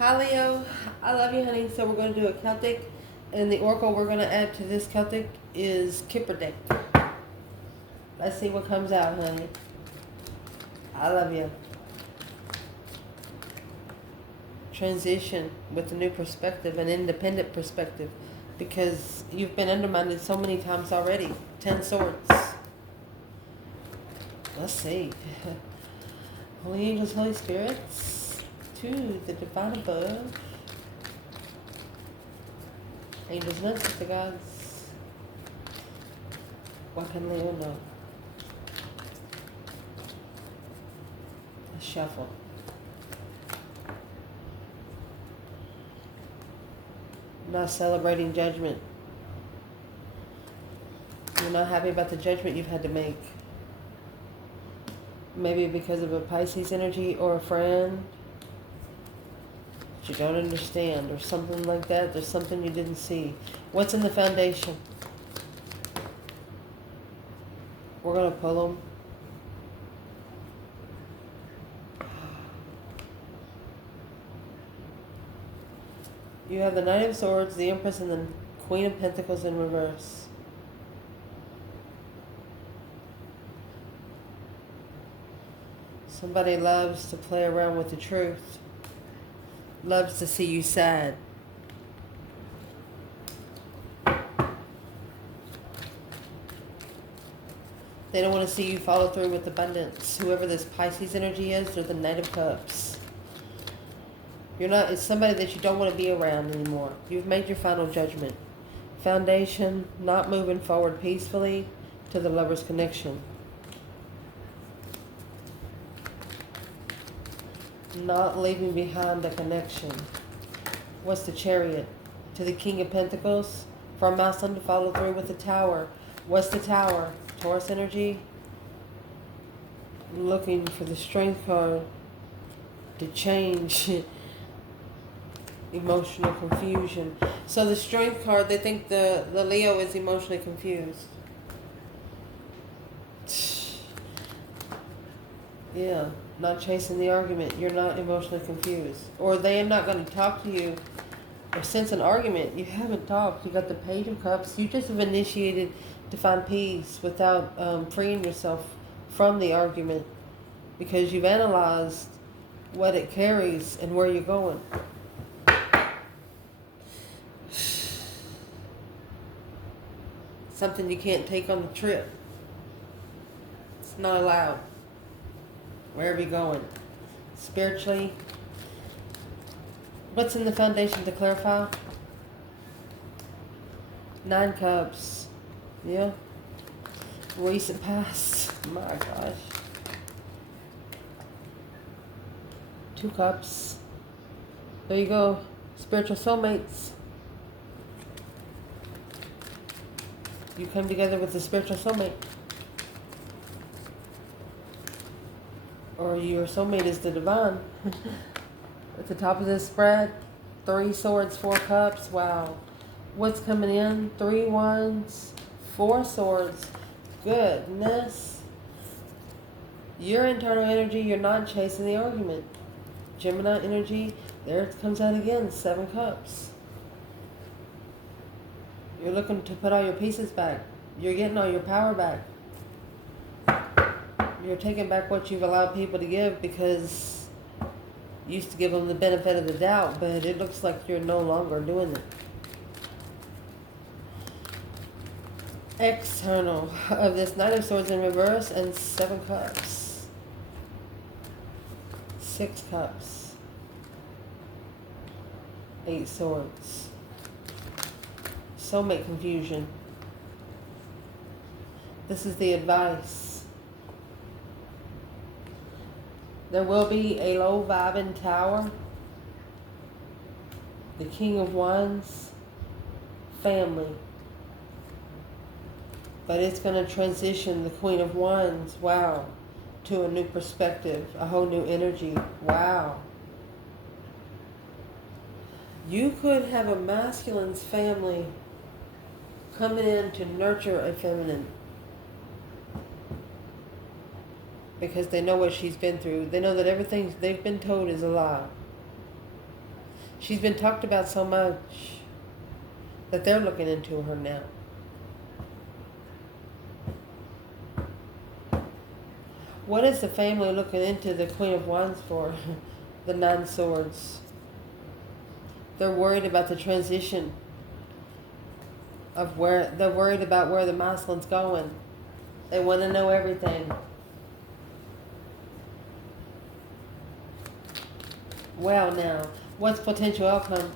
Hi Leo, I love you, honey. So we're going to do a Celtic, and the oracle we're going to add to this Celtic is Kipperdeck. Let's see what comes out, honey. I love you. Transition with a new perspective, an independent perspective, because you've been undermined so many times already. 10 swords. Let's see. Holy angels, Holy spirits. To the divine above. Angels and ancestor gods. What can Leo know? A shuffle. Not celebrating judgment. You're not happy about the judgment you've had to make. Maybe because of a Pisces energy or a friend you don't understand or something like that. There's something you didn't see. What's in the foundation? We're going to pull them. You have the Knight of Swords, the Empress, and the Queen of Pentacles in reverse. Somebody loves to play around with the truth. Loves to see you sad. They don't want to see you follow through with abundance. Whoever this Pisces energy is, they're the Knight of Cups. You're not, it's somebody that you don't want to be around anymore. You've made your final judgment. Foundation, not moving forward peacefully to the lover's connection. Not leaving behind a connection. What's the Chariot? To the King of Pentacles. For a milestone to follow through with the Tower. What's the Tower? Taurus energy. Looking for the Strength card to change emotional confusion. So the Strength card, they think the Leo is emotionally confused. Yeah. Not chasing the argument. You're not emotionally confused. Or they are not going to talk to you or sense an argument. You haven't talked. You got the Page of Cups. You just have initiated to find peace without freeing yourself from the argument because you've analyzed what it carries and where you're going. Something you can't take on the trip. It's not allowed. Wherever you're going. Spiritually. What's in the foundation to clarify? 9 Cups. Yeah. Recent past. My gosh. 2 Cups. There you go. Spiritual soulmates. You come together with a spiritual soulmate. Or your soulmate is the divine. At the top of this spread, 3 swords, 4 cups. Wow. What's coming in? 3 wands, 4 swords. Goodness. Your internal energy, you're not chasing the argument. Gemini energy, there it comes out again, 7 cups. You're looking to put all your pieces back. You're getting all your power back. You're taking back what you've allowed people to give because you used to give them the benefit of the doubt, but it looks like you're no longer doing it. External of this Knight of Swords in reverse and 7 cups. 6 cups. 8 swords. Soulmate confusion. This is the advice. There will be a low vibing tower. The King of Wands. Family. But it's going to transition the Queen of Wands, wow, to a new perspective, a whole new energy. Wow. You could have a masculine's family coming in to nurture a feminine. Because they know what she's been through. They know that everything they've been told is a lie. She's been talked about so much that they're looking into her now. What is the family looking into the Queen of Wands for? The Nine Swords. They're worried about the transition of where, they're worried about where the masculine's going. They want to know everything. Well, now, what's potential outcome?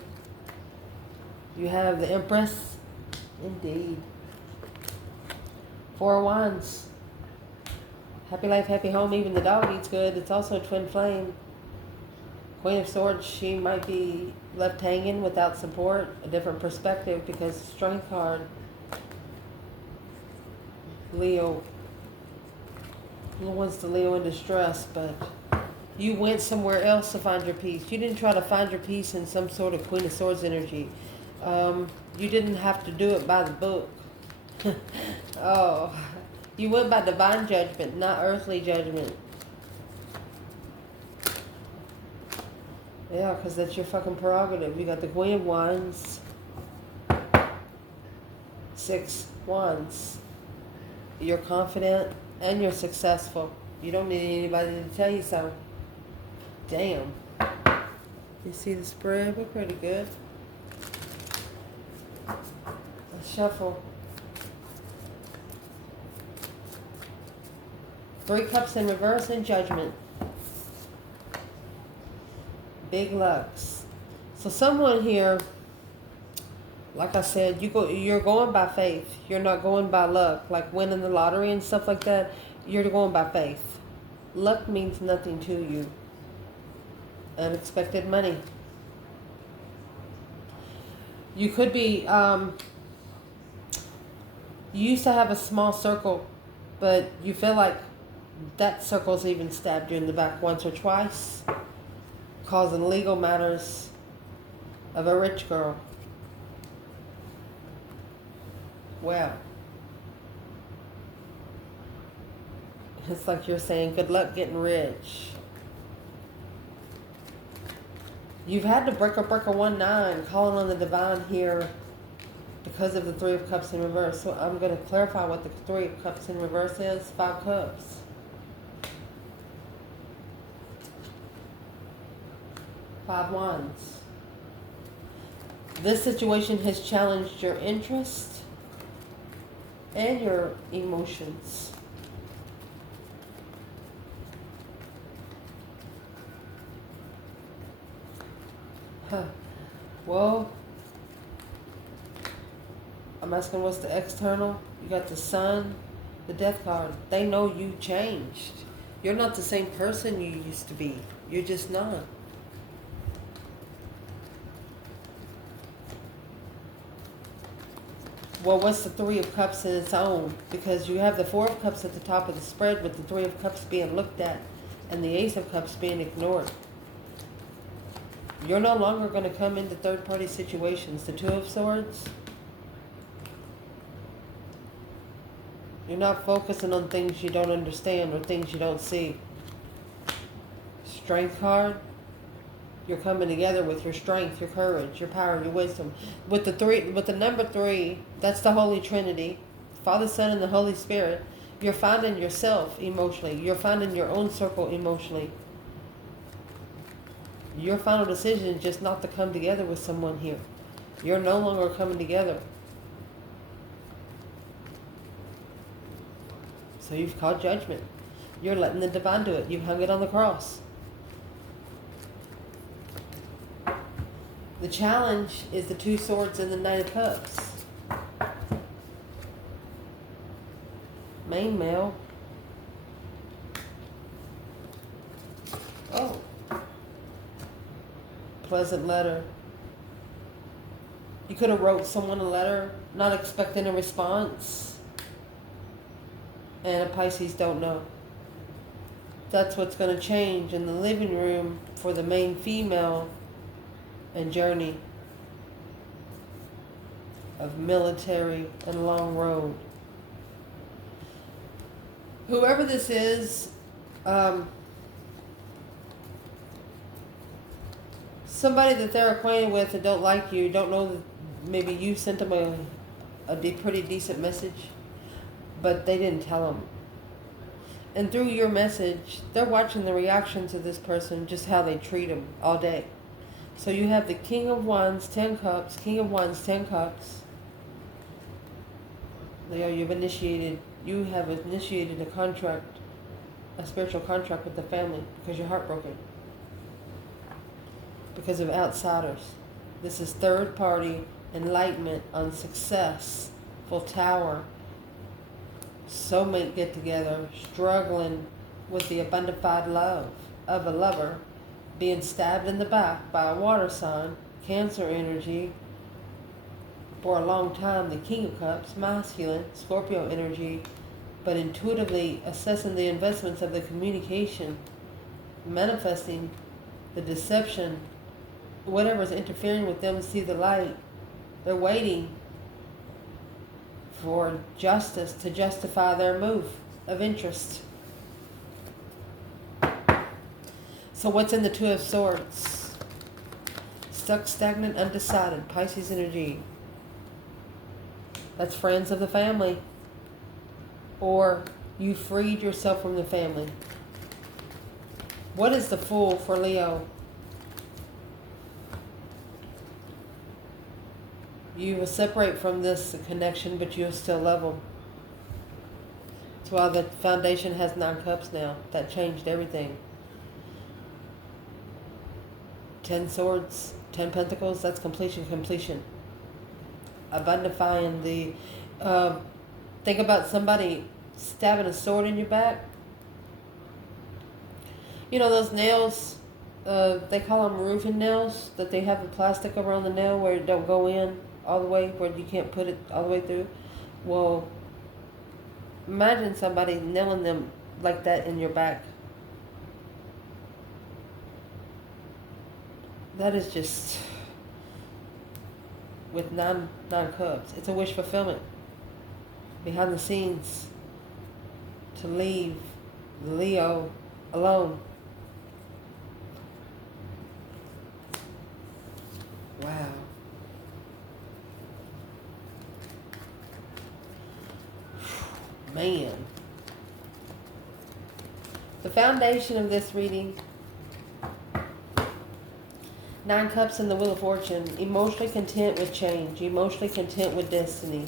You have the Empress. Indeed. Four of Wands. Happy life, happy home. Even the dog eats good. It's also a twin flame. Queen of Swords, she might be left hanging without support, a different perspective, because Strength card. Leo. Who wants the Leo in distress, but you went somewhere else to find your peace. You didn't try to find your peace in some sort of Queen of Swords energy. You didn't have to do it by the book. Oh, you went by divine judgment, not earthly judgment. Yeah, because that's your fucking prerogative. You got the Queen of Wands. 6 Wands. You're confident and you're successful. You don't need anybody to tell you so. Damn. You see the spread? We're pretty good. Let's shuffle. 3 Cups in reverse and Judgment. Big lucks. So someone here, like I said, you're going by faith. You're not going by luck, like winning the lottery and stuff like that. You're going by faith. Luck means nothing to you. Unexpected money. You could be, you used to have a small circle, but you feel like that circle's even stabbed you in the back once or twice, causing legal matters of a rich girl. Well, it's like you're saying, good luck getting rich. You've had to break a 1-9, calling on the divine here because of the 3 of Cups in reverse. So I'm going to clarify what the 3 of Cups in reverse is. 5 Cups. 5 Wands. This situation has challenged your interest and your emotions. Well, I'm asking what's the external. You got the Sun, the Death card. They know you changed. You're not the same person you used to be. You're just not. Well, what's the 3 of Cups in its own? Because you have the 4 of Cups at the top of the spread with the 3 of Cups being looked at and the Ace of Cups being ignored. You're no longer going to come into third-party situations. The 2 of Swords, you're not focusing on things you don't understand or things you don't see. Strength card, you're coming together with your strength, your courage, your power, your wisdom. With the number 3, that's the Holy Trinity, Father, Son, and the Holy Spirit. You're finding yourself emotionally. You're finding your own circle emotionally. Your final decision is just not to come together with someone here. You're no longer coming together. So you've called judgment. You're letting the divine do it. You've hung it on the cross. The challenge is the 2 Swords and the 9 of Cups. Main male. Oh. Pleasant letter. You could have wrote someone a letter, not expecting a response. And a Pisces don't know. That's what's going to change in the living room for the main female and journey of military and long road. Whoever this is, somebody that they're acquainted with that don't like you, don't know that maybe you sent them a pretty decent message, but they didn't tell them. And through your message, they're watching the reactions of this person, just how they treat them all day. So you have the King of Wands, 10 Cups, King of Wands, 10 Cups. Leo, you have initiated a contract, a spiritual contract with the family because you're heartbroken. Because of outsiders. This is third party enlightenment on success, full tower, soulmate get together, struggling with the abundified love of a lover, being stabbed in the back by a water sign, Cancer energy, for a long time, the King of Cups, masculine, Scorpio energy, but intuitively assessing the investments of the communication, manifesting the deception, whatever's interfering with them to see the light. They're waiting for justice to justify their move of interest. So what's in the Two of Swords? Stuck, stagnant, undecided, Pisces energy. That's friends of the family. Or you freed yourself from the family. What is the Fool for Leo? You will separate from this connection, but you'll still love them. That's why the foundation has 9 cups now. That changed everything. 10 swords, 10 pentacles, that's completion. Abundifying the... think about somebody stabbing a sword in your back. You know those nails, they call them roofing nails, that they have the plastic around the nail where it don't go in all the way, where you can't put it all the way through. Well, imagine somebody nailing them like that in your back. That is just with nine cups. It's a wish fulfillment. Behind the scenes, to leave Leo alone. Wow. Man. The foundation of this reading, 9 cups and the Wheel of Fortune. Emotionally content with change. Emotionally content with destiny.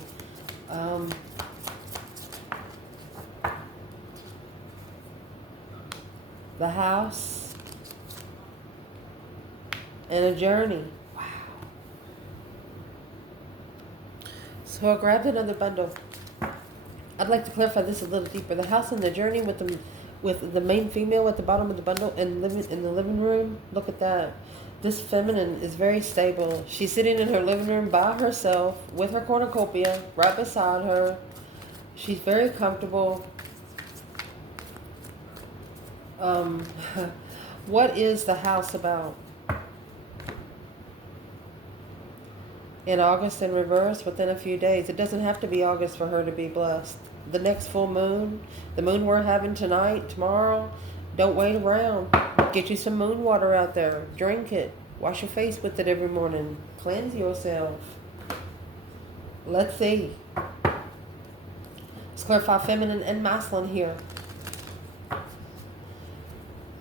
The house. And a journey. Wow. So I grabbed another bundle. I'd like to clarify this a little deeper. The house and the journey with the main female at the bottom of the bundle and living in the living room. Look at that. This feminine is very stable. She's sitting in her living room by herself with her cornucopia right beside her. She's very comfortable. What is the house about? In August in reverse, within a few days. It doesn't have to be August for her to be blessed. The next full moon, the moon we're having tonight, tomorrow, don't wait around. Get you some moon water out there. Drink it. Wash your face with it every morning. Cleanse yourself. Let's see. Let's clarify feminine and masculine here.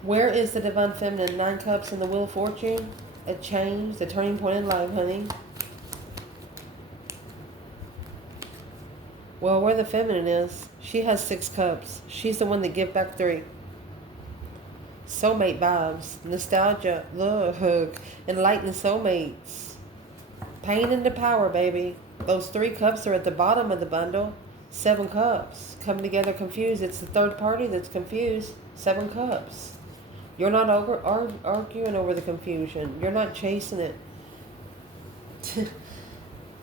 Where is the divine feminine? 9 cups and the Wheel of Fortune. A change, the turning point in life, honey. Well, where the feminine is, she has 6 cups. She's the one that give back 3. Soulmate vibes, nostalgia, look, enlightened soulmates. Pain into power, baby. Those 3 cups are at the bottom of the bundle. 7 cups. Come together confused. It's the third party that's confused. 7 cups. You're not arguing over the confusion. You're not chasing it.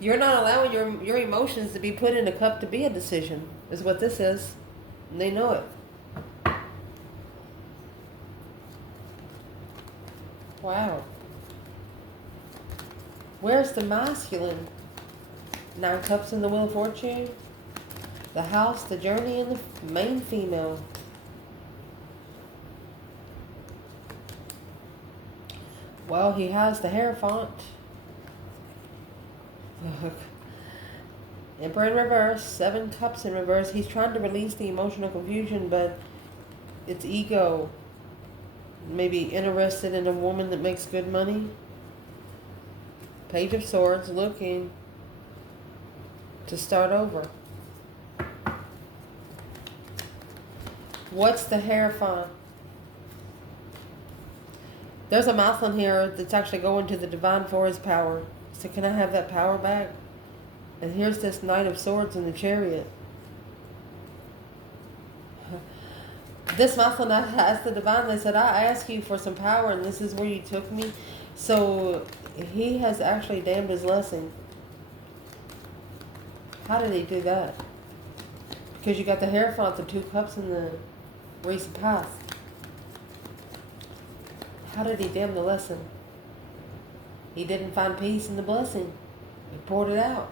You're not allowing your emotions to be put in a cup to be a decision, is what this is. And they know it. Wow. Where's the masculine? 9 cups in the Wheel of Fortune. The house, the journey, and the main female. Well, he has the Hierophant. Look. Emperor in reverse, 7 cups in reverse. He's trying to release the emotional confusion, but it's ego. Maybe interested in a woman that makes good money. Page of Swords, looking to start over. What's the Hierophant? There's a masculine here that's actually going to the divine for his power. So can I have that power back? And here's this Knight of Swords in the Chariot. This masculine asked the divine, they said, I asked you for some power and this is where you took me. So he has actually damned his lesson. How did he do that? Because you got the Hierophant, the 2 cups in the recent past. How did he damn the lesson? He didn't find peace in the blessing. He poured it out.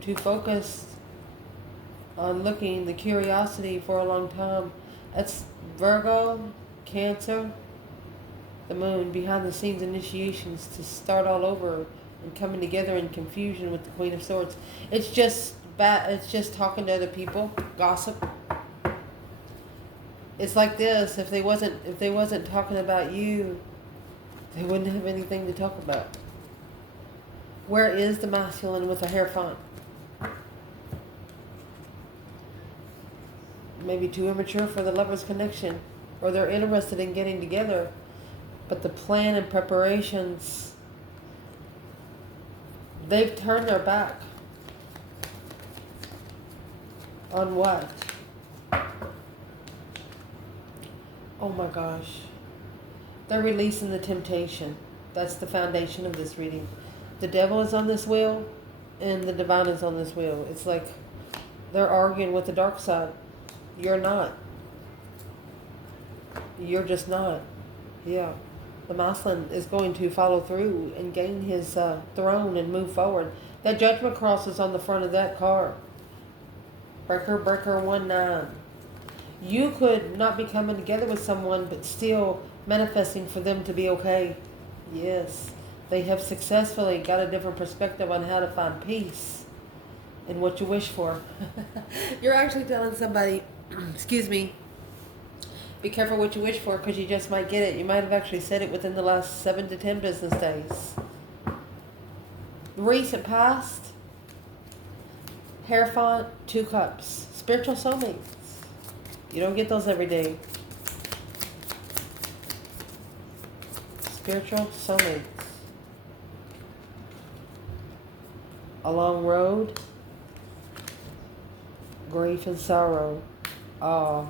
Too focused on looking the curiosity for a long time. That's Virgo, Cancer, the moon, behind the scenes initiations to start all over and coming together in confusion with the Queen of Swords. It's just bad. It's just talking to other people, gossip. It's like this. If they wasn't talking about you, they wouldn't have anything to talk about. Where is the masculine with the Hierophant? Maybe too immature for the lover's connection, or they're interested in getting together, but the plan and preparations, they've turned their back on what? Oh my gosh. They're releasing the temptation. That's the foundation of this reading. The devil is on this wheel and the divine is on this wheel. It's like they're arguing with the dark side. You're not. You're just not. Yeah. The masculine is going to follow through and gain his throne and move forward. That judgment cross is on the front of that car. Breaker, breaker, 1-9. You could not be coming together with someone, but still manifesting for them to be okay. Yes. They have successfully got a different perspective on how to find peace in what you wish for. You're actually telling somebody, excuse me, be careful what you wish for because you just might get it. You might have actually said it within the last 7 to 10 business days. Recent past, Hierophant, 2 cups. Spiritual soulmates. You don't get those every day. Spiritual soulmates. A long road. Grief and sorrow. Awe.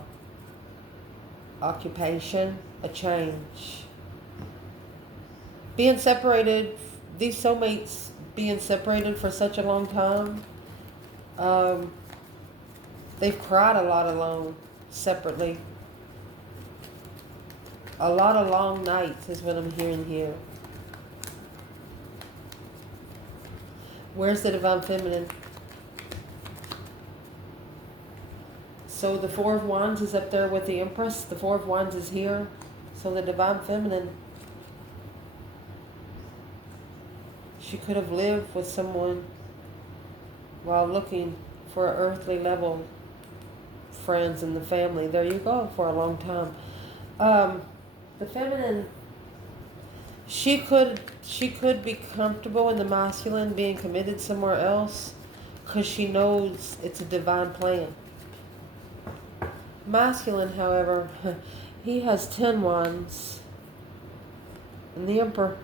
Occupation. A change. Being separated. These soulmates being separated for such a long time. They've cried a lot alone. Separately. A lot of long nights is what I'm hearing here. Where's the divine feminine? So the 4 of Wands is up there with the Empress. The 4 of Wands is here. So the divine feminine, she could have lived with someone while looking for an earthly level friends in the family. There you go, for a long time. The feminine, she could be comfortable in the masculine being committed somewhere else because she knows it's a divine plan. Masculine, however, he has 10 wands and the Emperor.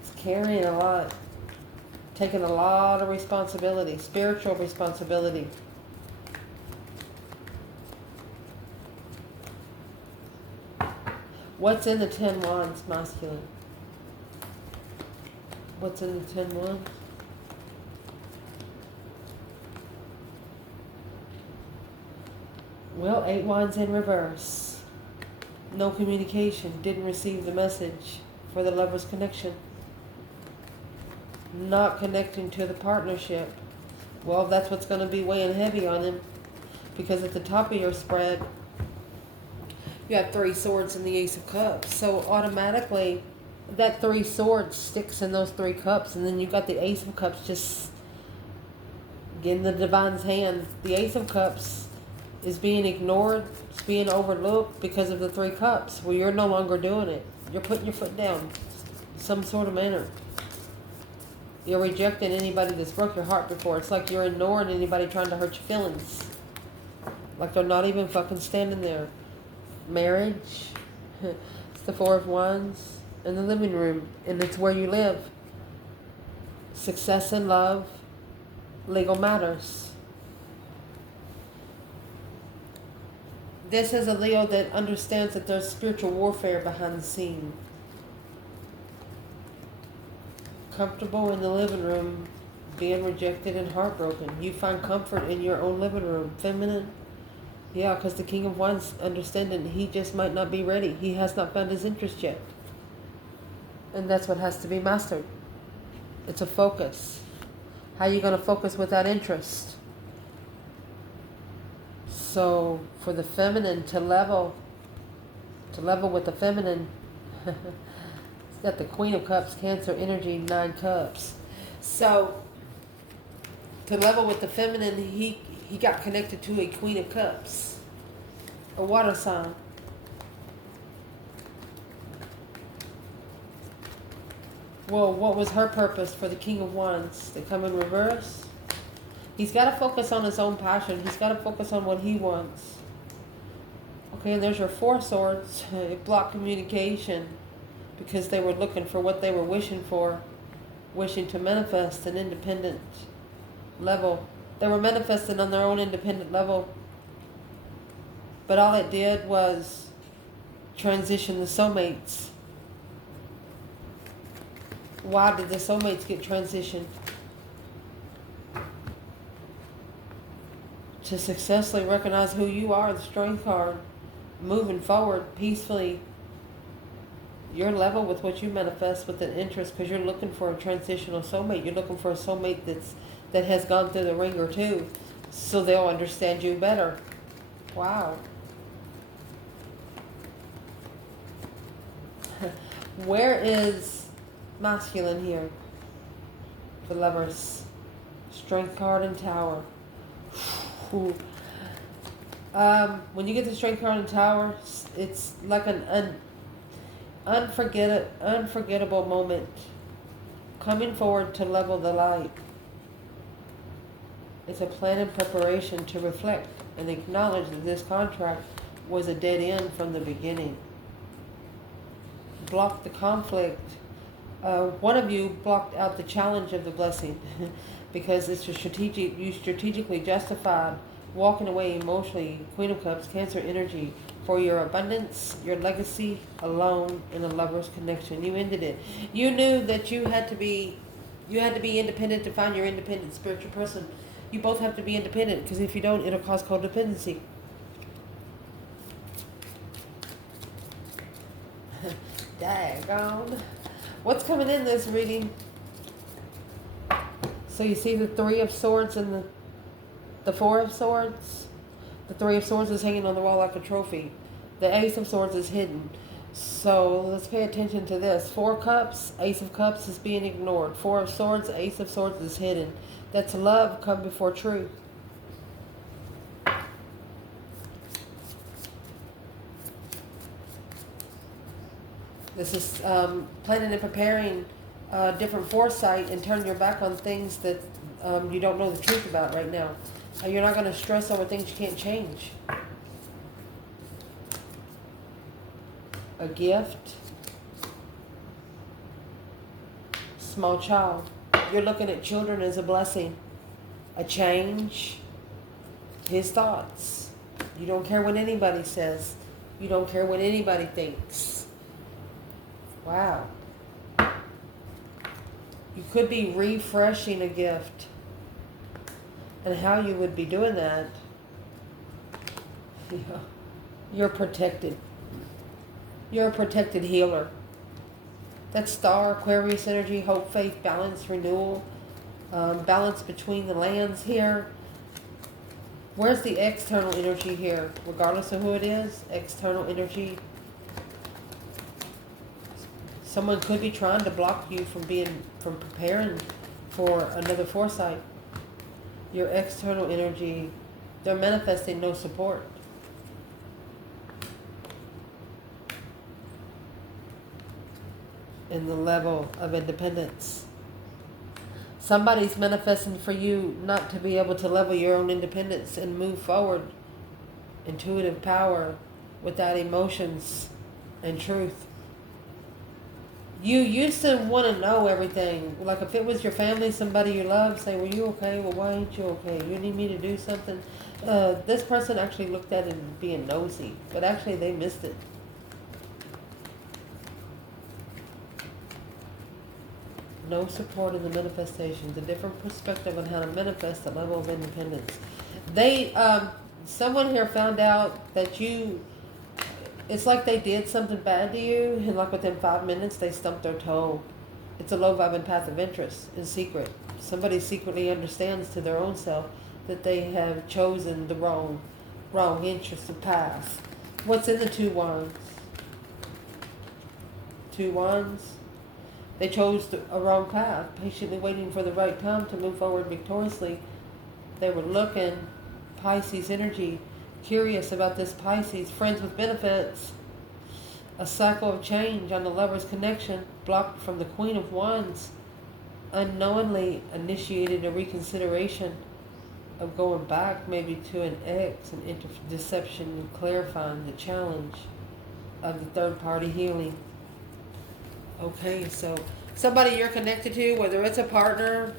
It's carrying a lot. Taking a lot of responsibility, spiritual responsibility. What's in the 10 wands, masculine? What's in the 10 wands? Well, 8 wands in reverse. No communication. Didn't receive the message for the lover's connection. Not connecting to the partnership. Well, that's what's going to be weighing heavy on him. because at the top of your spread, you have 3 swords and the Ace of Cups. So automatically, that 3 swords sticks in those 3 cups, and then you got the Ace of Cups just getting the Divine's hand. The Ace of Cups is being ignored, it's being overlooked because of the 3 cups. Well, you're no longer doing it. You're putting your foot down, some sort of manner. You're rejecting anybody that's broke your heart before. It's like you're ignoring anybody trying to hurt your feelings. Like they're not even fucking standing there. Marriage, it's the 4 of Wands in the living room, and it's where you live. Success in love, legal matters. This is a Leo that understands that there's spiritual warfare behind the scene. Comfortable in the living room, being rejected and heartbroken. You find comfort in your own living room. Feminine. Yeah, because the King of Wands understanding he just might not be ready. He has not found his interest yet. And that's what has to be mastered. It's a focus. How are you going to focus without interest? So for the feminine to level with the feminine, it's got the Queen of Cups, Cancer energy, 9 cups. So to level with the feminine, he got connected to a Queen of Cups, a water sign. Well, what was her purpose for the King of Wands? They come in reverse. He's got to focus on his own passion. He's got to focus on what he wants. Okay, and there's your 4 swords. It blocked communication because they were looking for what they were wishing for, wishing to manifest an independent level. They were manifesting on their own independent level. But all it did was transition the soulmates. Why did the soulmates get transitioned? To successfully recognize who you are, the Strength card, moving forward peacefully. You're level with what you manifest with an interest because you're looking for a transitional soulmate. You're looking for a soulmate that has gone through the ringer too, so they'll understand you better. Wow. Where is masculine here? The Lovers. Strength card and Tower. When you get the Strength card and Tower, it's like an unforgettable moment coming forward to level the light. It's a plan and preparation to reflect and acknowledge that this contract was a dead end from the beginning. Block the conflict. One of you blocked out the challenge of the blessing because it's a you strategically justified walking away emotionally, Queen of Cups, Cancer energy, for your abundance, your legacy, alone, in a lover's connection. You ended it. You knew that you had to be independent to find your independent spiritual person. You both have to be independent, because if you don't, it'll cause codependency. Daggone. What's coming in this reading? So you see the 3 of Swords and the 4 of Swords? The 3 of Swords is hanging on the wall like a trophy. The Ace of Swords is hidden. So let's pay attention to this. 4 Cups, Ace of Cups is being ignored. 4 of Swords, Ace of Swords is hidden. That's love come before truth. This is planning and preparing different foresight and turning your back on things that you don't know the truth about right now. You're not going to stress over things you can't change. A gift. Small child. You're looking at children as a blessing. A change. His thoughts. You don't care what anybody says. You don't care what anybody thinks. Wow. You could be refreshing a gift. And how you would be doing that, you're protected. You're a protected healer. That Star, Aquarius energy, hope, faith, balance, renewal, balance between the lands here. Where's the external energy here? Regardless of who it is, external energy. Someone could be trying to block you from preparing for another foresight. Your external energy, they're manifesting no support. In the level of independence. Somebody's manifesting for you not to be able to level your own independence and move forward. Intuitive power without emotions and truth. You used to want to know everything. Like if it was your family, somebody you love, say, were you okay? Well, why ain't you okay? You need me to do something? This person actually looked at it and being nosy, but actually they missed it. No support in the manifestations. A different perspective on how to manifest a level of independence. Someone here found out that it's like they did something bad to you, and like within 5 minutes they stumped their toe. It's a low vibing path of interest in secret. Somebody secretly understands to their own self that they have chosen the wrong interest and path. What's in the 2 wands? 2 wands. They chose a wrong path, patiently waiting for the right time to move forward victoriously. They were looking, Pisces energy, curious about this Pisces, friends with benefits. A cycle of change on the lover's connection, blocked from the Queen of Wands. Unknowingly initiated a reconsideration of going back maybe to an ex, and deception, and clarifying the challenge of the third party healing. Okay, so somebody you're connected to, whether it's a partner,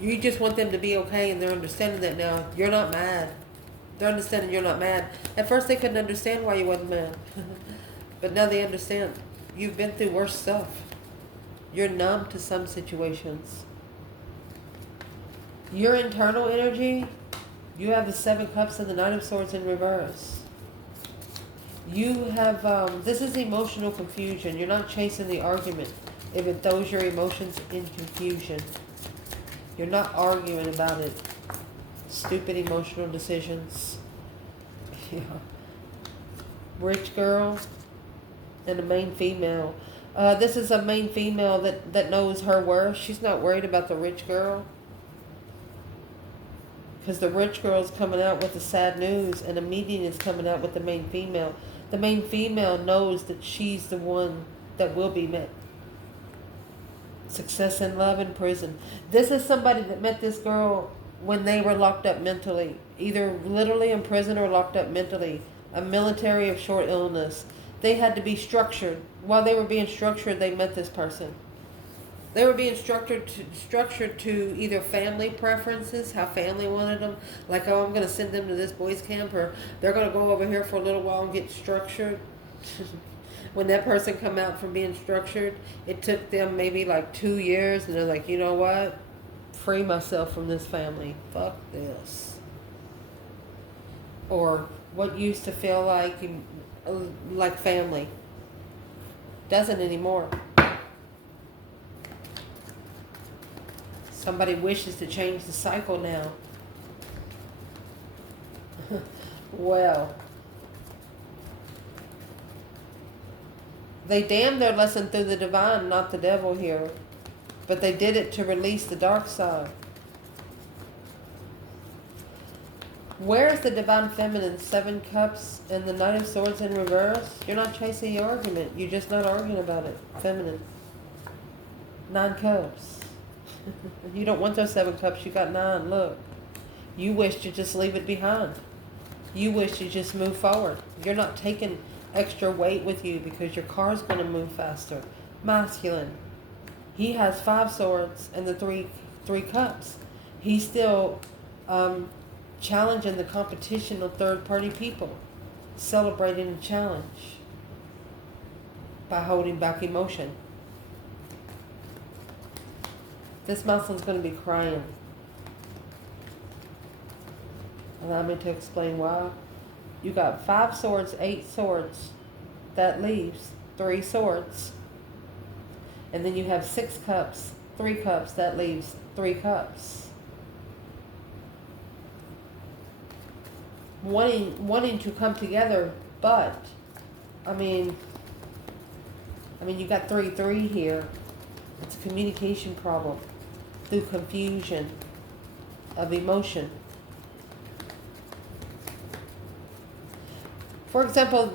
you just want them to be okay, and they're understanding that now. You're not mad. They're understanding you're not mad. At first they couldn't understand why you wasn't mad. But now they understand. You've been through worse stuff. You're numb to some situations. Your internal energy, you have the 7 Cups and the Knight of Swords in reverse. You have, this is emotional confusion. You're not chasing the argument. If it throws your emotions in confusion. You're not arguing about it. Stupid emotional decisions. Yeah. Rich girl and a main female. This is a main female that knows her worth. She's not worried about the rich girl. Because the rich girl's coming out with the sad news, and a meeting is coming out with the main female. The main female knows that she's the one that will be met. Success in love in prison. This is somebody that met this girl when they were locked up mentally. Either literally in prison or locked up mentally. A military of short illness. They had to be structured. While they were being structured, they met this person. They were being structured to either family preferences, how family wanted them. Like, oh, I'm going to send them to this boys camp, or they're going to go over here for a little while and get structured. When that person come out from being structured, it took them maybe like 2 years, and they're like, you know what? Free myself from this family. Fuck this. Or what used to feel like family doesn't anymore. Somebody wishes to change the cycle now. Well, they damned their lesson through the divine, not the devil here. But they did it to release the dark side. Where's the divine feminine? 7 Cups and the Knight of Swords in reverse. You're not chasing the argument. You're just not arguing about it. Feminine. 9 Cups. You don't want those 7 Cups. You got 9. Look. You wish to just leave it behind. You wish to just move forward. You're not taking extra weight with you because your car's going to move faster. Masculine. He has 5 swords and the 3 cups. He's still challenging the competition of third-party people. Celebrating a challenge by holding back emotion. This Muslim's going to be crying. Allow me to explain why. You got 5 swords, 8 swords. That leaves 3 swords. And then you have 6 cups, 3 cups. That leaves 3 cups. wanting to come together, but I mean you got 3-3 here. It's a communication problem through confusion of emotion. For example,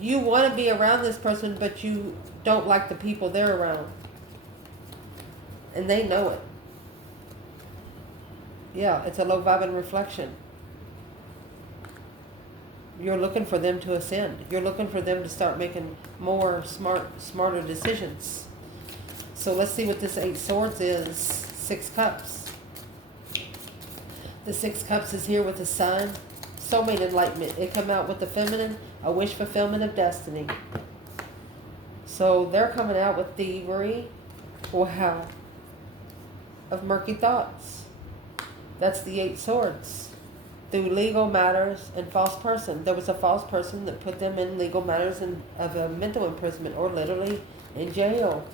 you want to be around this person, but you don't like the people they're around. And they know it. Yeah, it's a low vibing reflection. You're looking for them to ascend. You're looking for them to start making more smarter decisions. So let's see what this 8 Swords is. 6 Cups. The 6 Cups is here with the Sun. Soulmate enlightenment. It come out with the feminine, a wish fulfillment of destiny. So they're coming out with thievery. Wow. Of murky thoughts. That's the 8 Swords. Through legal matters and false person. There was a false person that put them in legal matters of a mental imprisonment, or literally in jail.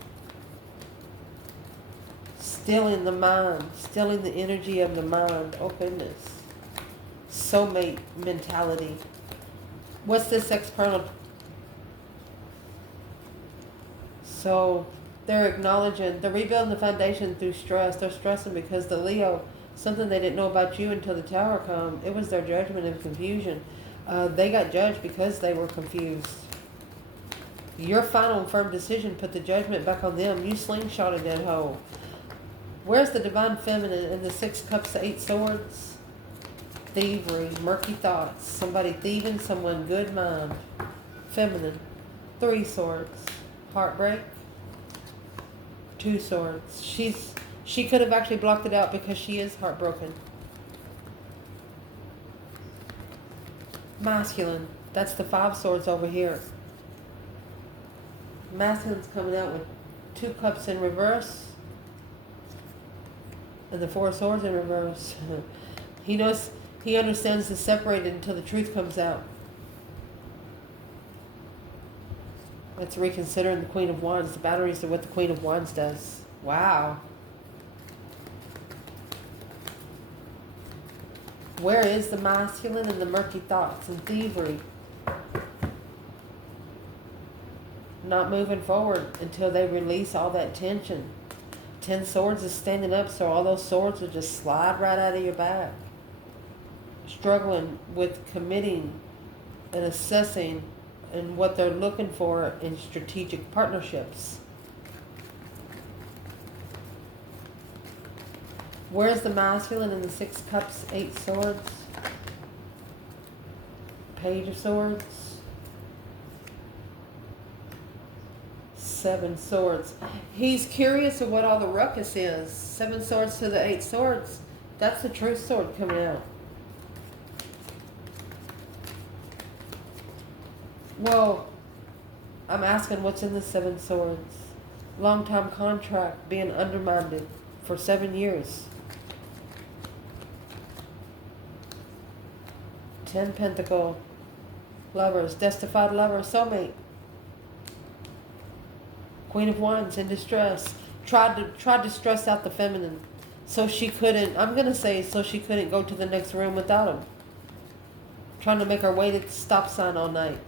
Stealing the mind. Stealing the energy of the mind. Oh goodness. Soulmate mentality. What's this external? So they're acknowledging, they're rebuilding the foundation through stress. They're stressing because the Leo, something they didn't know about you until the Tower come. It was their judgment and confusion. They got judged because they were confused. Your final and firm decision put the judgment back on them. You slingshotted that hole. Where's the divine feminine in the 6 Cups, 8 Swords? Thievery, murky thoughts. Somebody thieving someone good mind. Feminine. 3 Swords. Heartbreak. 2 Swords. She could have actually blocked it out because she is heartbroken. Masculine. That's the 5 Swords over here. Masculine's coming out with 2 Cups in reverse. And the 4 Swords in reverse. He understands the separated until the truth comes out. Let's reconsider the Queen of Wands. The boundaries of what the Queen of Wands does. Wow. Where is the masculine and the murky thoughts and thievery? Not moving forward until they release all that tension. 10 Swords is standing up, so all those swords will just slide right out of your back. Struggling with committing and assessing and what they're looking for in strategic partnerships. Where's the masculine in the 6 Cups, 8 Swords? Page of Swords. 7 Swords. He's curious of what all the ruckus is. 7 Swords to the 8 Swords. That's the truth sword coming out. Well, I'm asking what's in the 7 Swords. Long-time contract being undermined for 7 years. 10 Pentacle. Lovers. Destified lover. Soulmate. Queen of Wands in distress. Tried to stress out the feminine. So she couldn't, I'm going to say, so she couldn't go to the next room without him. Trying to make her wait at the stop sign all night.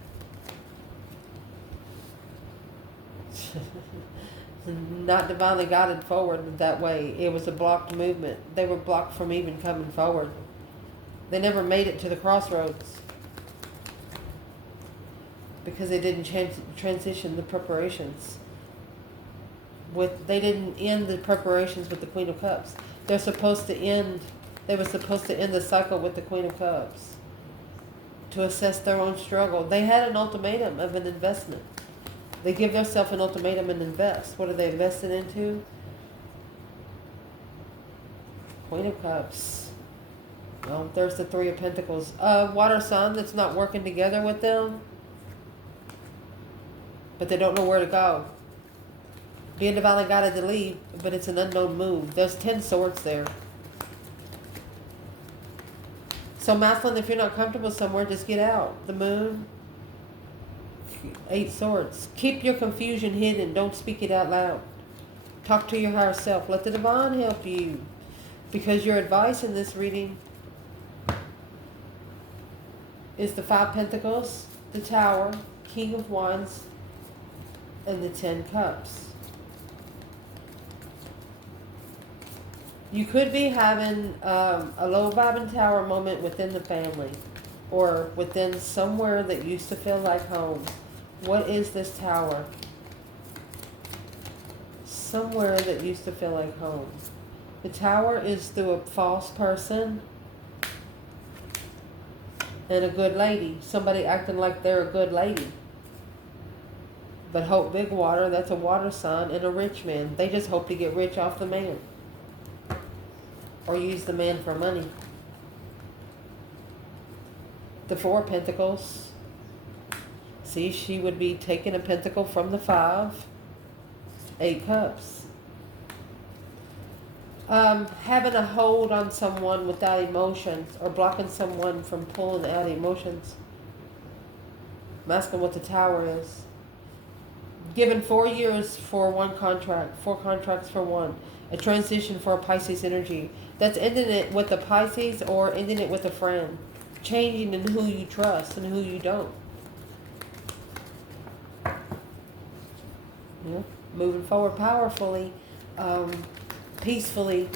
Not divinely guided forward that way. It was a blocked movement. They were blocked from even coming forward. They never made it to the crossroads because they didn't transition the preparations. They didn't end the preparations with the Queen of Cups. They were supposed to end the cycle with the Queen of Cups to assess their own struggle. They had an ultimatum of an investment. They give themselves an ultimatum and invest. What are they invested into? Queen of Cups. Well, there's the 3 of Pentacles. Water sign that's not working together with them. But they don't know where to go. Being divinely guided to leave, but it's an unknown move. There's 10 Swords there. So masculine, if you're not comfortable somewhere, just get out. The Moon. 8 Swords. Keep your confusion hidden. Don't speak it out loud. Talk to your higher self. Let the divine help you. Because your advice in this reading is the Five Pentacles, the Tower, King of Wands, and the 10 Cups. You could be having a low vibing tower moment within the family or within somewhere that used to feel like home. What is this tower? Somewhere that used to feel like home. The tower is through a false person and a good lady. Somebody acting like they're a good lady. But Hope Big Water, that's a water sign, and a rich man. They just hope to get rich off the man. Or use the man for money. The Four of Pentacles. See, she would be taking a pentacle from the 5. 8 Cups. Having a hold on someone without emotions, or blocking someone from pulling out emotions. I'm asking what the Tower is. Given 4 years for one contract, 4 contracts for one. A transition for a Pisces energy. That's ending it with a Pisces or ending it with a friend. Changing in who you trust and who you don't. Yeah. Moving forward powerfully, peacefully.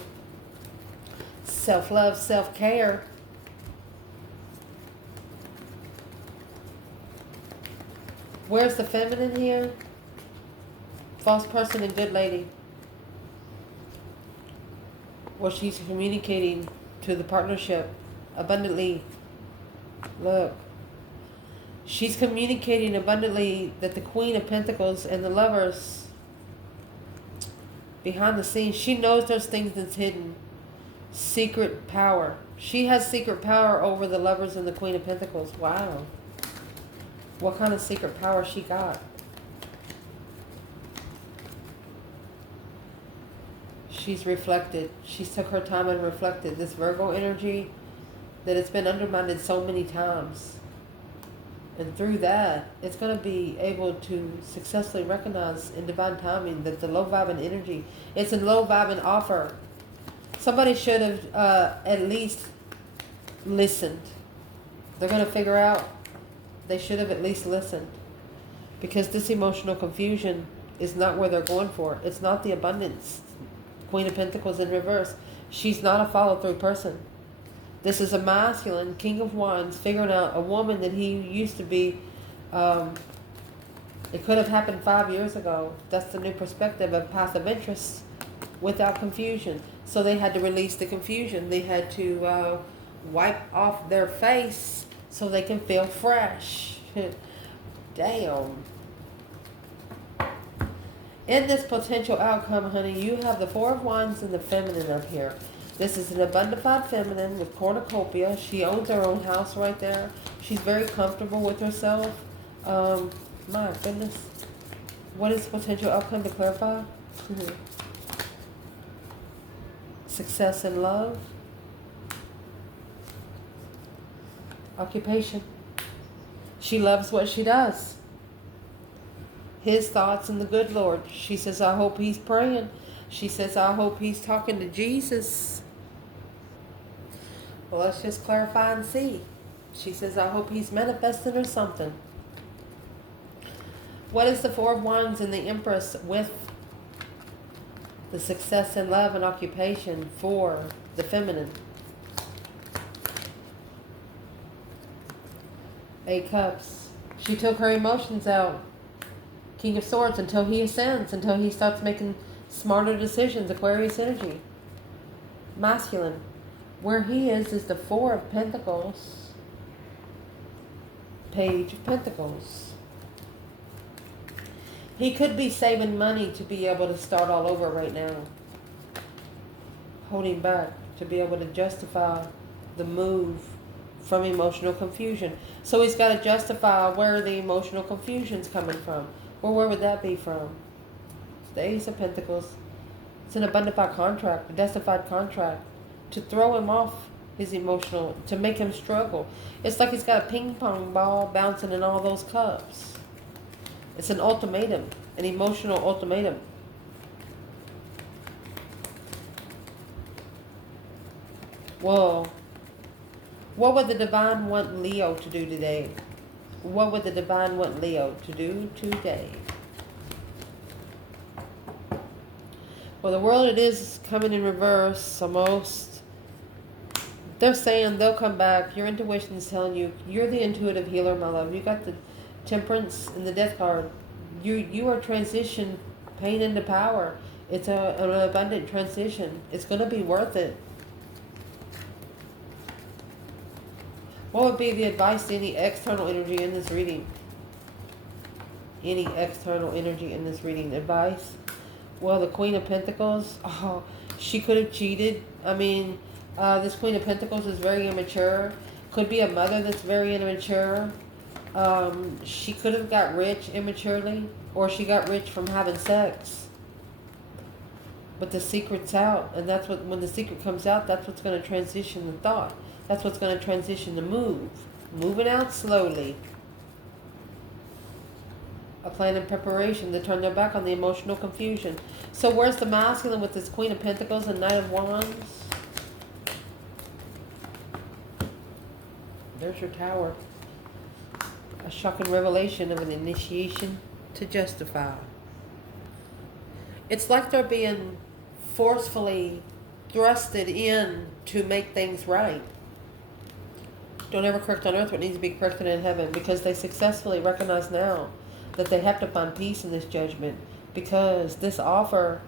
Self-love, self-care. Where's the feminine here? False person and good lady. Well, she's communicating to the partnership abundantly. Look. She's communicating abundantly that the Queen of Pentacles and the Lovers, behind the scenes, she knows there's things that's hidden. Secret power. She has secret power over the Lovers and the Queen of Pentacles. Wow. What kind of secret power she got? She's reflected. She's took her time and reflected. This Virgo energy, that it's been undermined so many times. And through that, it's going to be able to successfully recognize in divine timing that the low vibing energy, it's a low vibing offer. Somebody should have at least listened. They're going to figure out they should have at least listened. Because this emotional confusion is not where they're going for. It's not the abundance. Queen of Pentacles in reverse. She's not a follow-through person. This is a masculine, King of Wands, figuring out a woman that he used to be. It could have happened 5 years ago. That's the new perspective of path of interest without confusion. So they had to release the confusion. They had to wipe off their face so they can feel fresh. Damn. In this potential outcome, honey, you have the Four of Wands and the feminine up here. This is an abundified feminine with cornucopia. She owns her own house right there. She's very comfortable with herself. My goodness. What is potential outcome to clarify? Success in love. Occupation. She loves what she does. His thoughts and the good Lord. She says, I hope he's praying. She says, I hope he's talking to Jesus. Well, let's just clarify and see. She says, I hope he's manifesting or something. What is the Four of Wands and the Empress with the success in love and occupation for the feminine? 8 Cups. She took her emotions out. King of Swords until he ascends, until he starts making smarter decisions. Aquarius energy. Masculine. Where he is the Four of Pentacles. Page of Pentacles. He could be saving money to be able to start all over right now. Holding back to be able to justify the move from emotional confusion. So he's got to justify where the emotional confusion's coming from. Well, where would that be from? The Ace of Pentacles. It's an abundified contract, a justified contract to throw him off his emotional, to make him struggle. It's like he's got a ping pong ball bouncing in all those cups. It's an ultimatum, an emotional ultimatum. Well, What would the divine want Leo to do today? What would the divine want Leo to do today? Well, the world it is coming in reverse almost. They're saying they'll come back. Your intuition's telling you you're the intuitive healer, my love. You got the Temperance and the Death card. You are transition pain into power. It's an abundant transition. It's going to be worth it. What would be the advice to any external energy in this reading? Any external energy in this reading? Advice? Well, the Queen of Pentacles. Oh, she could have cheated. I mean, this Queen of Pentacles is very immature. Could be a mother that's very immature. She could have got rich immaturely. Or she got rich from having sex. But the secret's out. And that's what, when the secret comes out, that's what's going to transition the thought. That's what's going to transition the move. Moving out slowly. A plan and preparation to turn their back on the emotional confusion. So where's the masculine with this Queen of Pentacles and Knight of Wands? There's your Tower. A shocking revelation of an initiation to justify. It's like they're being forcefully thrusted in to make things right. Don't ever correct on earth what needs to be corrected in heaven, because they successfully recognize now that they have to find peace in this judgment, because this offer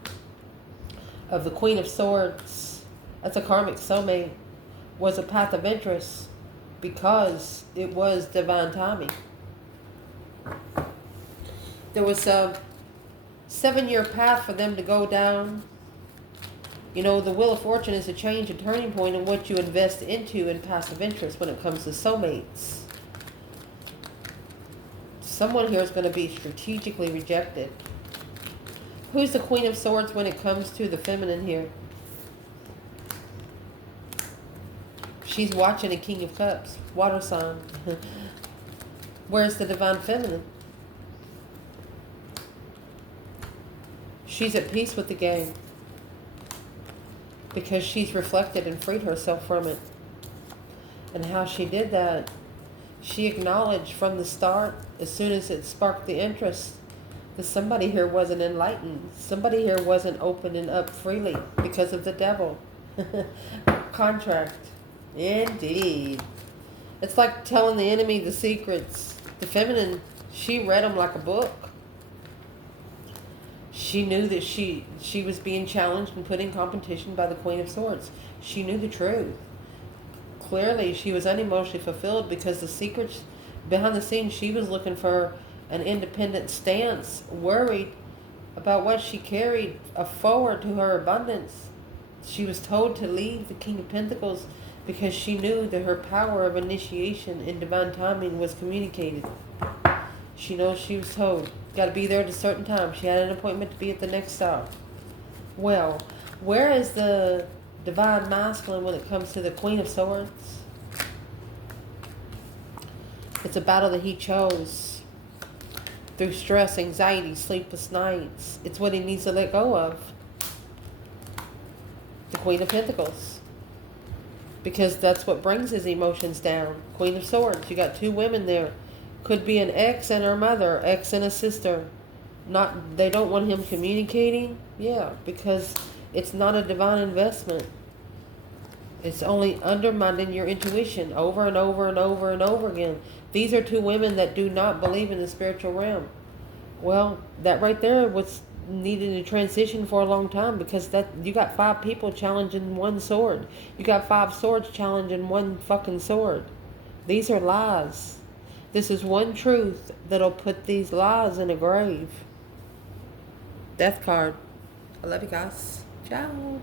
of the Queen of Swords, that's a karmic soulmate, was a path of interest because it was divine timing. There was a 7-year path for them to go down. You know, the Wheel of Fortune is a change, a turning point in what you invest into in passive interest when it comes to soulmates. Someone here is going to be strategically rejected. Who's the Queen of Swords when it comes to the feminine here? She's watching a King of Cups, water sign. Where's the divine feminine? She's at peace with the game, because she's reflected and freed herself from it. And how she did that, she acknowledged from the start, as soon as it sparked the interest, that somebody here wasn't enlightened. Somebody here wasn't opening up freely because of the devil. Contract. Indeed. It's like telling the enemy the secrets. The feminine, she read them like a book. She knew that she was being challenged and put in competition by the Queen of Swords. She knew the truth. Clearly, she was unemotionally fulfilled, because the secrets behind the scenes, she was looking for an independent stance, worried about what she carried forward to her abundance. She was told to leave the King of Pentacles because she knew that her power of initiation in divine timing was communicated. She knows she was told. Got to be there at a certain time. She had an appointment to be at the next stop. Well, where is the divine masculine when it comes to the Queen of Swords? It's a battle that he chose through stress, anxiety, sleepless nights. It's what he needs to let go of. The Queen of Pentacles. Because that's what brings his emotions down. Queen of Swords. You got two women there. Could be an ex and her mother, ex and a sister. They don't want him communicating. Yeah, because it's not a divine investment. It's only undermining your intuition over and over and over and over again. These are two women that do not believe in the spiritual realm. Well, that right there was needed to transition for a long time, because that you got 5 people challenging one sword. You got 5 swords challenging one fucking sword. These are lies. This is one truth that'll put these lies in a grave. Death card. I love you guys. Ciao.